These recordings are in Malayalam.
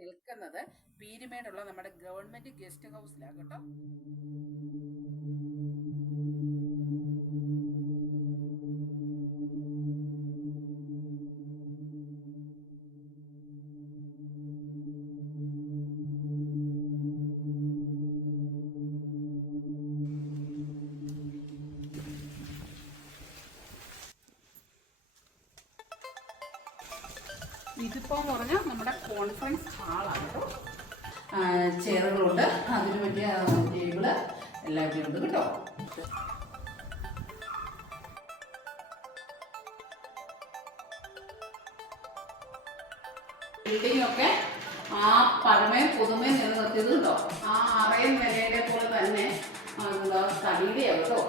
നിൽക്കുന്നത് പീരുമേടുള്ള നമ്മുടെ ഗവൺമെന്റ് ഗസ്റ്റ് ഹൗസിലാണ് കേട്ടോ. ഇതിപ്പോൾ എന്ന് പറഞ്ഞാൽ നമ്മുടെ കോൺഫറൻസ് ഹാളാണ് കേട്ടോ. ചെയറുകളുണ്ട്, അതിന് പറ്റിയ ടേബിള് എല്ലാം ഇവിടെ ഉണ്ട് കേട്ടോ. ബിൽഡിങ്ങൊക്കെ ആ പഴമയും പുതുമയും നിലനിർത്തിയത് കേട്ടോ. ആ അറയും നിലയുടെ പോലെ തന്നെ എന്താ തടിയുടെയാണ് കേട്ടോ.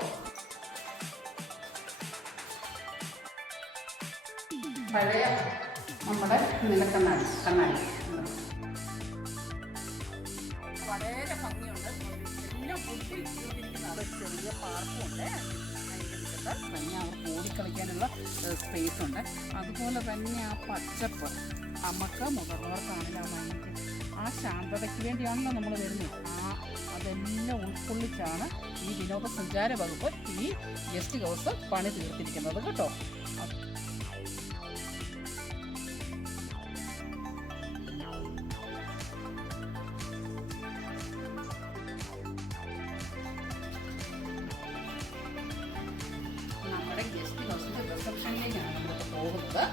പഴയ നമ്മുടെ നിലക്കണ്ണാടി വളരെ ഭംഗിയുണ്ട്. എല്ലാം ഫുഡിൽ ഉപയോഗിക്കുന്ന ചെറിയ പാർക്കുണ്ട്. തന്നെ അവർക്ക് ഓടിക്കളിക്കാനുള്ള സ്പേസ് ഉണ്ട്. അതുപോലെ തന്നെ ആ പച്ചപ്പ് നമുക്ക് മുതിർന്നവർക്കാണെങ്കിലും ആ ശാന്തതയ്ക്ക് വേണ്ടിയാണല്ലോ നമ്മൾ വരുന്നത്. അതെല്ലാം ഉൾക്കൊള്ളിച്ചാണ് ഈ വിനോദസഞ്ചാര വകുപ്പ് ഈ ഗസ്റ്റ് ഹൗസ് പണി തീർത്തിരിക്കുന്നത് കേട്ടോ. ഗസ്റ്റ് ഹൗസിൻ്റെ റിസപ്ഷനിലേക്കാണ് നമ്മൾ പോകുന്നത്.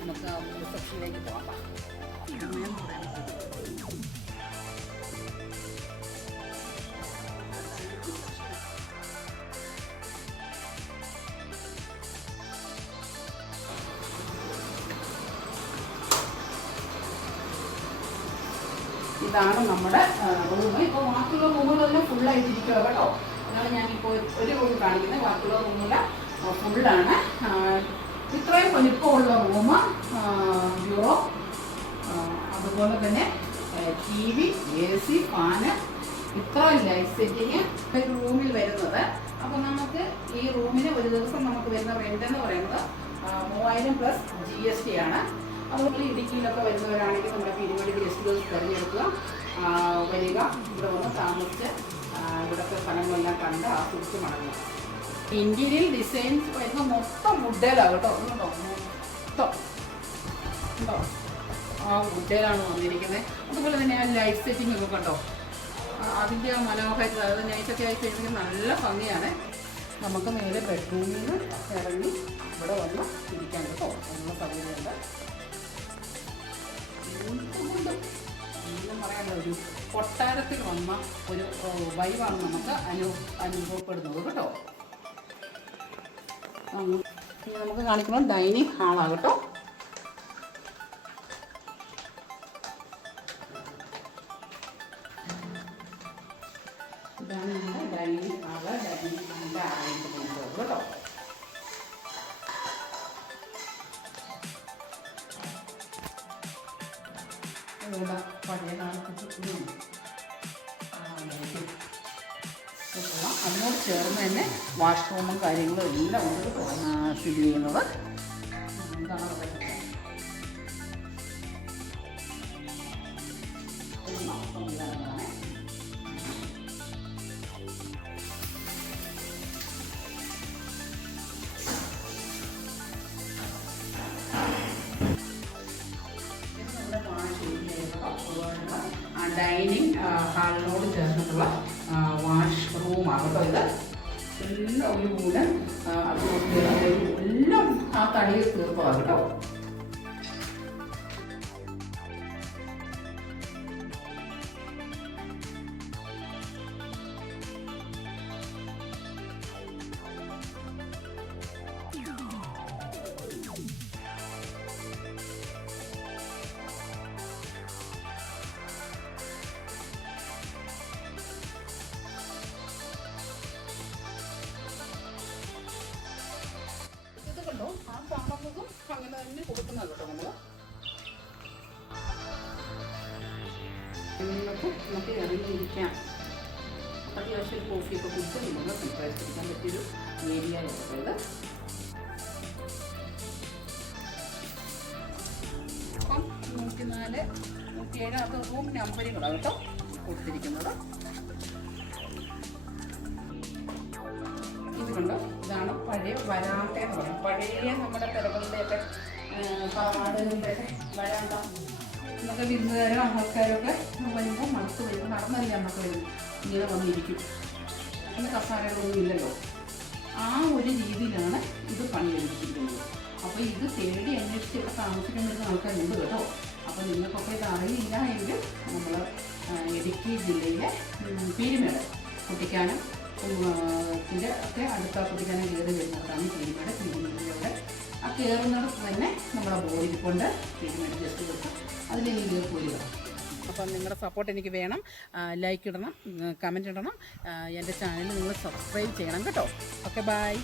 നമുക്ക് റിസപ്ഷനിലേക്ക് പോകാം. ഇതാണ് നമ്മുടെ റൂം. ഇപ്പോൾ ബാക്കിയുള്ള റൂമുകളെല്ലാം ഫുള്ളായിട്ടിരിക്കുക കേട്ടോ. അതാണ് ഞാനിപ്പോൾ ഒരു റൂം കാണിക്കുന്നത്. ബാക്കിയുള്ള റൂമുകൾ ഫുള്ളാണ്. ഇത്രയും വലിപ്പമുള്ള റൂം, ബ്യൂറോ, അതുപോലെ തന്നെ TV, AC, ഫാന്, ഇത്രയും ലൈറ്റ് സെറ്റിങ് റൂമിൽ വരുന്നത്. അപ്പോൾ നമുക്ക് ഈ റൂമിന് ഒരു ദിവസം നമുക്ക് വരുന്ന റെൻ്റ് എന്ന് പറയുന്നത് 3000 പ്ലസ് GST ആണ്. അതുപോലെ ഇടുക്കിയിലൊക്കെ വരുന്നവരാണെങ്കിൽ നമ്മുടെ പീരുമേട് ഗസ്റ്റ് ഹൗസ് തിരഞ്ഞെടുക്കുക, വരിക, ഇവിടെ വന്ന് താമസിച്ച് ഇവിടുത്തെ സ്ഥലങ്ങളെല്ലാം കണ്ട് ആസ്വദിച്ച് മടങ്ങുക. ഇന്റീരിയൽ ഡിസൈൻസ് വരുന്ന മൊത്തം വുഡേലാണ് കേട്ടോ. മൊത്തം ഉണ്ടോ, ആ വുഡേലാണ് വന്നിരിക്കുന്നത്. അതുപോലെ തന്നെ ആ ലൈറ്റ് സെറ്റിംഗ് ഒക്കെ കണ്ടോ, അതിൻ്റെ ആ മനോഹാരിത, അതായത് നൈറ്റൊക്കെ ആയി കഴിയുമ്പോൾ നല്ല ഭംഗിയാണ്. നമുക്ക് നേരെ ബെഡ്റൂമിൽ നിന്ന് ഇറങ്ങി ഇവിടെ വന്ന് ഇരിക്കാൻ കേട്ടോ. അതിനുള്ള സൗകര്യമുണ്ട്. ഒന്നും പറയാനുള്ള ഒരു കൊട്ടാരത്തിൽ വന്ന ഒരു വൈബാണ് നമുക്ക് അനുഭവപ്പെടുന്നത് കേട്ടോ. നമുക്ക് കാണിക്കുന്നത് ഡൈനിങ് ഹാളാണ് കേട്ടോ. ഇതാണ് നമ്മുടെ ഡൈനിങ് ഹാള്. ഡൈനിങ് ഹാളിൻ്റെ അറേഞ്ച്മെൻറ്റ് കേട്ടോ. ഇവിടെ പഴയ കാലത്ത് അതിനോട് ചേർന്ന് തന്നെ വാഷ്റൂമും കാര്യങ്ങളും എല്ലാം ഉണ്ട് സ്ഥിതി ചെയ്യുന്നത്. എന്താണ് ഡൈനിങ് ഹാളിനോട് ചേർന്നിട്ടുള്ള വാഷ് റൂമാണ് കേട്ടോ. ഇത് എല്ലാം ഒരു മൂലം എല്ലാം ആ തടിയിൽ തീർപ്പതാണ് കേട്ടോ. ആ സാമ്പത്തും അങ്ങനെ തന്നെ കൊടുക്കുന്നത് കേട്ടോ. നമുക്ക് ഇറങ്ങിയിരിക്കാം. അത്യാവശ്യം കോഫിയൊക്കെ കുടിച്ച് നമ്മൾ സംസാരിച്ചിരിക്കാൻ പറ്റിയൊരു ഏരിയ ആയിട്ടുള്ളത്. അപ്പം 104 107 അത് റൂം നമ്പറുകളാണ് കേട്ടോ കൊടുത്തിരിക്കുന്നത്. ഇത് കണ്ടോ, ഇതാണ് പഴയ വരാന്ത എന്ന് പറയും. പഴയ നമ്മുടെ പെരകളുടെയൊക്കെ പാവാടുകളുടെയൊക്കെ വരാന്ത. നമുക്ക് വിരുന്നുകാരും ആൾക്കാരൊക്കെ വരുമ്പോൾ മനസ്സ് വരുമ്പോൾ നടന്നല്ലേ നമുക്ക് വരും, ഇങ്ങനെ വന്നിരിക്കും. ഇന്ന് കസാരകളൊന്നും ഇല്ലല്ലോ. ആ ഒരു രീതിയിലാണ് ഇത് പണിയെടുത്തിരിക്കുന്നത്. അപ്പോൾ ഇത് തേടി അന്വേഷിച്ച് ഇവിടെ താമസിക്കാൻ വരുന്ന ആൾക്കാരുണ്ട് കേട്ടോ. അപ്പോൾ നിങ്ങൾക്കൊക്കെ ഇത് അറിയില്ല എങ്കിൽ നമ്മൾ ഇടുക്കി ജില്ലയിലെ പീരുമേട് കുട്ടിക്കാനം ഒക്കെ അടുത്ത കുട്ടിക്കാനം കയറി വരുന്നതാണ് പീരുമേട്. പീരുമേടിലൂടെ ആ കയറുന്നിടത്ത് തന്നെ നമ്മളെ ബോർഡിൽ കൊണ്ട് പീരുമേട് ജസ്റ്റ് കൊടുത്ത് അതിലേക്ക് കയറി പോരുക. അപ്പം നിങ്ങളുടെ സപ്പോർട്ട് എനിക്ക് വേണം. ലൈക്ക് ഇടണം, കമൻറ്റ് ഇടണം, എൻ്റെ ചാനൽ നിങ്ങൾ സബ്സ്ക്രൈബ് ചെയ്യണം കേട്ടോ. Okay, by.